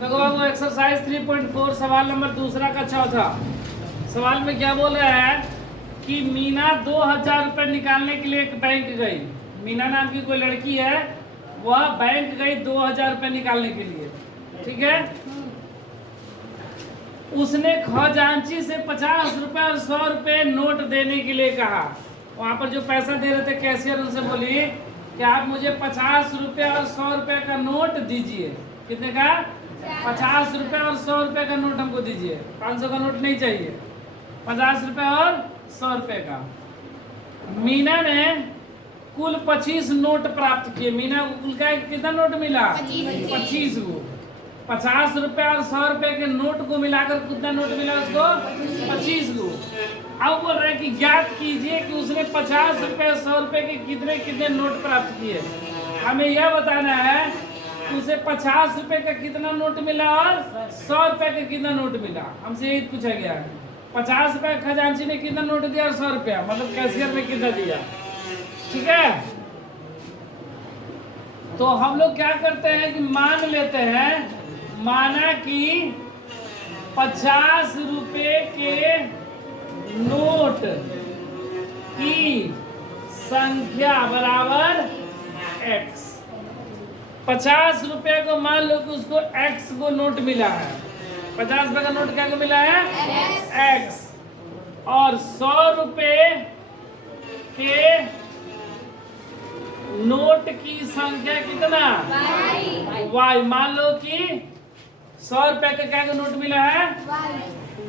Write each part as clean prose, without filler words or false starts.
देखो बाबू एक्सरसाइज 3.4 सवाल नंबर दूसरा का चौथा सवाल में क्या बोल रहा है कि मीना 2000 रुपये निकालने के लिए एक बैंक गई। मीना नाम की कोई लड़की है, वह बैंक गई 2000 रुपये निकालने के लिए, ठीक है। उसने खजांची से 50 रुपये और 100 रुपये नोट देने के लिए कहा। वहां पर जो पैसा दे रहे थे कैशियर, उनसे बोली कि आप मुझे 50 रुपये और 100 रुपये का नोट दीजिए। कितने का? 50 रुपये और 100 रुपये का नोट हमको दीजिए। 500 का नोट नहीं चाहिए, 50 रुपये और 100 रुपये का। मीना ने कुल 25 नोट प्राप्त किए। मीना को कुल का कितना नोट मिला? 25 को। 50 रुपये और 100 रुपये के नोट को मिलाकर कितना नोट मिला उसको? 25 को। अब बोल रहे कि ज्ञात कीजिए कि उसने 50 रुपये 100 रुपये के कितने कितने नोट प्राप्त किए। हमें यह बताना है उसे 50 रुपए का कितना नोट मिला और 100 रुपए का कितना नोट मिला। हमसे यही पूछा गया है। 50 रुपए खजांची ने कितना नोट दिया और 100 रुपया, मतलब कैशियर ने कितना दिया, ठीक है। तो हम लोग क्या करते हैं कि मान लेते हैं, माना कि 50 रुपए के नोट की संख्या बराबर x। 50 रुपए को मान लो कि उसको x को नोट मिला है। 50 रुपए का नोट क्या को मिला है? x। और 100 रुपए के नोट की संख्या कितना? y। मान लो कि 100 रुपए का क्या को नोट मिला है?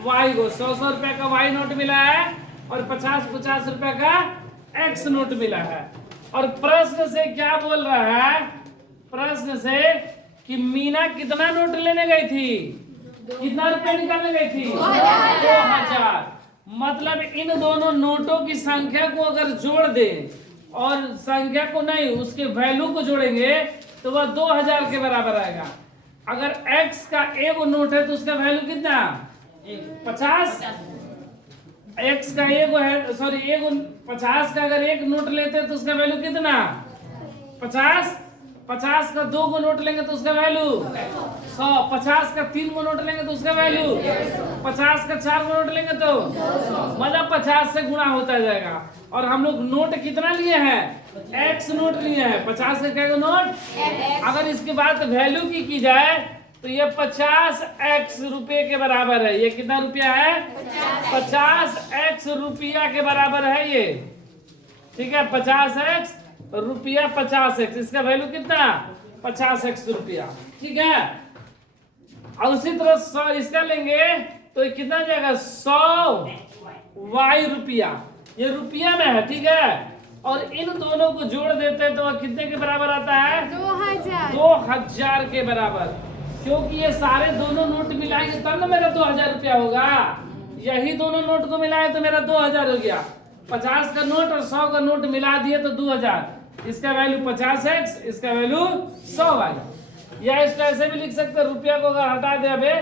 y को। 100 रुपए का y नोट मिला है और 50 रुपए का x नोट मिला है। और प्रश्न से क्या बोल रहा है? प्रश्न से कि मीना कितना नोट लेने गई थी? कितना रुपए निकालने गई थी? 2000। मतलब इन दोनों नोटों की संख्या को अगर जोड़ दे और संख्या को नहीं, उसके वैल्यू को जोड़ेंगे तो वह 2000 के बराबर आएगा। अगर x का एक नोट है तो उसका वैल्यू कितना? 50। x का एक है, सॉरी एक 50 का अगर एक नोट लेते हैं तो उसका वैल्यू कितना? 50। 50 का 2 गो नोट लेंगे तो उसका वैल्यू 100। 50 का 3 गो नोट लेंगे तो उसका वैल्यू 50 का 4 गो नोट लेंगे तो मतलब 50 से गुणा होता जाएगा। और हम लोग नोट कितना लिए हैं? x नोट लिए हैं। 50 का क्या नोट? अगर इसके बाद वैल्यू की जाए तो ये 50x रुपये के बराबर है। ये कितना रुपया है? 50x रुपया के बराबर है ये, ठीक है। 50x रुपया 50x, इसका वैल्यू कितना? 50x रुपया, ठीक है। और उसी तरह 100 इसका लेंगे तो ये कितना जाएगा? 100y रुपया। ये रुपया में है, ठीक है। और इन दोनों को जोड़ देते हैं तो वह कितने के बराबर आता है? 2000 के बराबर। क्योंकि ये सारे दोनों नोट मिलाएंगे तब ना मेरा 2000 रुपया होगा। यही दोनों नोट को मिलाए तो मेरा 2000 हो गया। 50 का नोट और 100 का नोट मिला दिए तो 2000। इसका वैल्यू 50x, इसका वैल्यू 100y। या इसको ऐसे भी लिख सकते हैं, रुपया को अगर हटा दे अबे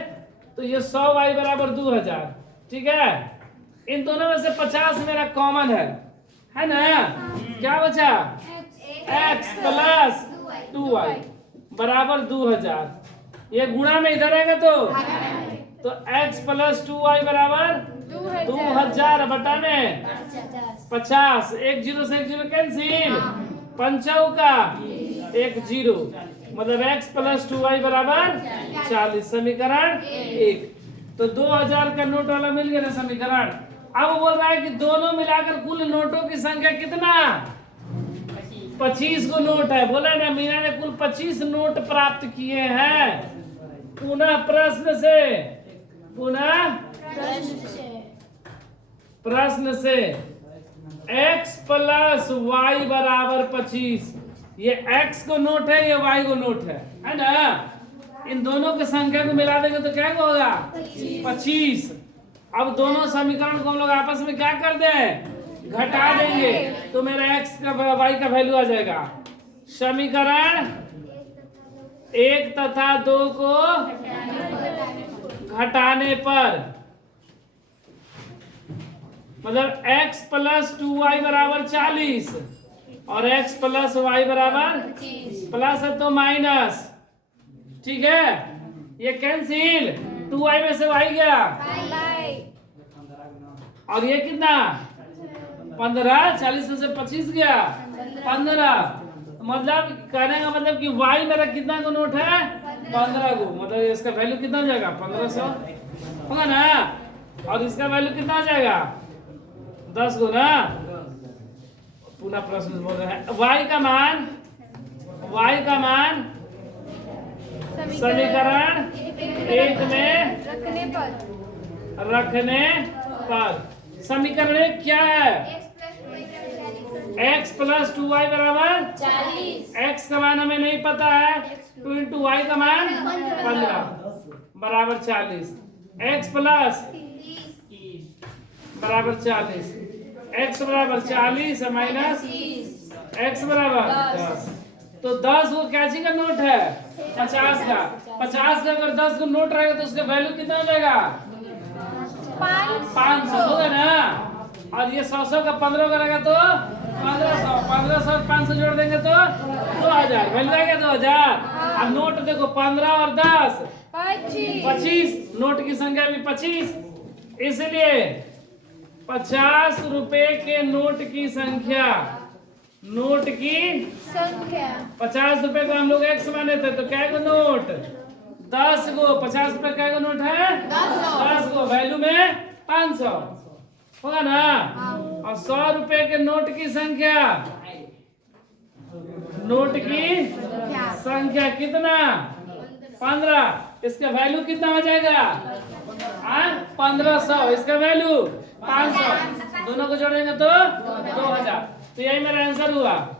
तो ये 100y बराबर 2000, ठीक है। इन दोनों में से 50 मेरा कॉमन है ना। क्या बचा? x प्लस 2y बराबर 2000। ये गुणा में इधर आएगा तो x प्लस 2y बराबर 2000 बटा में 50। एक जीरो से एक जीरो कैंसिल, पंचाऊ का 1 0, मतलब x प्लस 2y बराबर 40। समीकरण 1। तो 2000 का नोट वाला मिल गया ना समीकरण। अब बोल रहा है कि दोनों मिलाकर कुल नोटों की संख्या कितना? 25 को नोट है। बोला ना मीना ने कुल 25 नोट प्राप्त किए हैं। पुनः प्रश्न से x प्लस वाई बराबर 25। ये x को नोट है, ये y को नोट है ना। इन दोनों की संख्या को मिला देंगे तो क्या होगा? 25। अब दोनों समीकरण को हम लोग आपस में क्या कर दें? घटा देंगे तो मेरा x का y का वैल्यू आ जाएगा। समीकरण 1 तथा 2 को घटाने पर मतलब x प्लस 2y बराबर 40 और x प्लस y बराबर प्लस है तो माइनस, ठीक है। ये कैंसिल, 2y में से y गया, और ये कितना 15, 40 में से 25 गया 15। मतलब कहने का मतलब कि y मेरा कितना को नोट है 15 को, मतलब इसका वैल्यू कितना हो जाएगा 1500 होगा ना, और इसका वैल्यू कितना हो जाएगा 10 को ना। पुनः प्रश्न बोल रहे हैं y का मान समीकरण 1 में रखने पर समीकरण 1 क्या है x प्लस 2y बराबर 40। x का मान हमें नहीं पता है, 2 इंटू वाई का मान 15 बराबर 40। x प्लस बराबर 40, x बराबर 40 माइनस x बराबर 10। तो 10 वो कैची का नोट है 50 का, 50 का अगर 10 का नोट रहेगा तो उसका वैल्यू कितना हो जाएगा 500 होगा ना। और ये 100 का 15 करेगा तो 1500 और 500 जोड़ देंगे तो 2000 वैल्यू आएगा 2000। और नोट देखो 15 और 10 25, नोट की संख्या भी 25, इसलिए 50 रुपए के नोट की संख्या 50 रुपए को हम लोग x माने थे, तो क्या को नोट 10 को, 50 रुपए क्या को नोट है 10 को, वैल्यू में 500 होगा ना। और 100 रुपए के नोट की संख्या कितना 15, इसका वैल्यू कितना हो जाएगा 1500, इसका वैल्यू 500, दोनों को जोड़ेंगे तो 2000। तो यही मेरा आंसर हुआ।